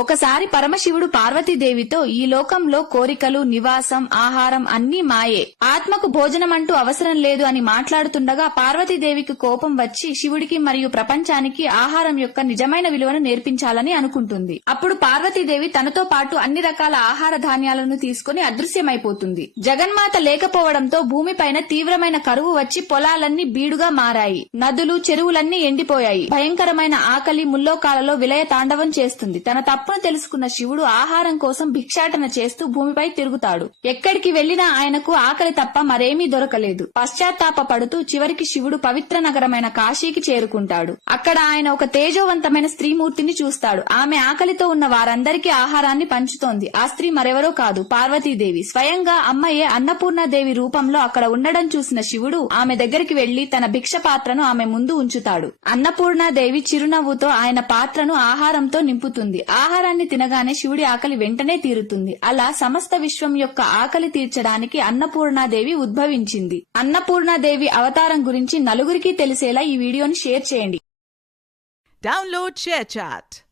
ఒకసారి పరమశివుడు పార్వతీదేవితో ఈ లోకంలో కోరికలు, నివాసం, ఆహారం అన్నీ మాయే, ఆత్మకు భోజనం అంటూ అవసరం లేదు అని మాట్లాడుతుండగా పార్వతీదేవికి కోపం వచ్చి శివుడికి మరియు ప్రపంచానికి ఆహారం యొక్క నిజమైన విలువను నేర్పించాలని అనుకుంటుంది. అప్పుడు పార్వతీదేవి తనతో పాటు అన్ని రకాల ఆహార ధాన్యాలను తీసుకుని అదృశ్యమైపోతుంది. జగన్మాత లేకపోవడంతో భూమిపైన తీవ్రమైన కరువు వచ్చి పొలాలన్నీ బీడుగా మారాయి. నదులు, చెరువులన్నీ ఎండిపోయాయి. భయంకరమైన ఆకలి ముల్లోకాలలో విలయ తాండవం చేస్తుంది. తన తప్పును తెలుసుకున్న శివుడు ఆహారం కోసం భిక్షాటన చేస్తూ భూమిపై తిరుగుతాడు. ఎక్కడికి వెళ్లినా ఆయనకు ఆకలి తప్ప మరేమీ దొరకలేదు. పశ్చాత్తాప పడుతూ చివరికి శివుడు పవిత్ర నగరమైన కాశీకి చేరుకుంటాడు. అక్కడ ఆయన ఒక తేజోవంతమైన స్త్రీమూర్తిని చూస్తాడు. ఆమె ఆకలితో ఉన్న వారందరికీ ఆహారాన్ని పంచుతోంది. ఆ స్త్రీ మరెవరో కాదు, పార్వతీదేవి. స్వయంగా అమ్మయ్యే అన్నపూర్ణాదేవి రూపంలో అక్కడ ఉండడం చూసిన శివుడు ఆమె దగ్గరికి వెళ్లి తన భిక్ష పాత్రను ఆమె ముందు ఉంచుతాడు. అన్నపూర్ణాదేవి చిరునవ్వుతో ఆయన పాత్రను ఆహారంతో నింపుతుంది. ఆహారాన్ని తినగానే శివుడి ఆకలి వెంటనే తీరుతుంది. అలా సమస్త విశ్వం యొక్క ఆకలి తీర్చడానికి అన్నపూర్ణాదేవి ఉద్భవించింది. అన్నపూర్ణాదేవి అవతారం గురించి నలుగురికి తెలిసేలా ఈ వీడియోని షేర్ చేయండి. Download ShareChat.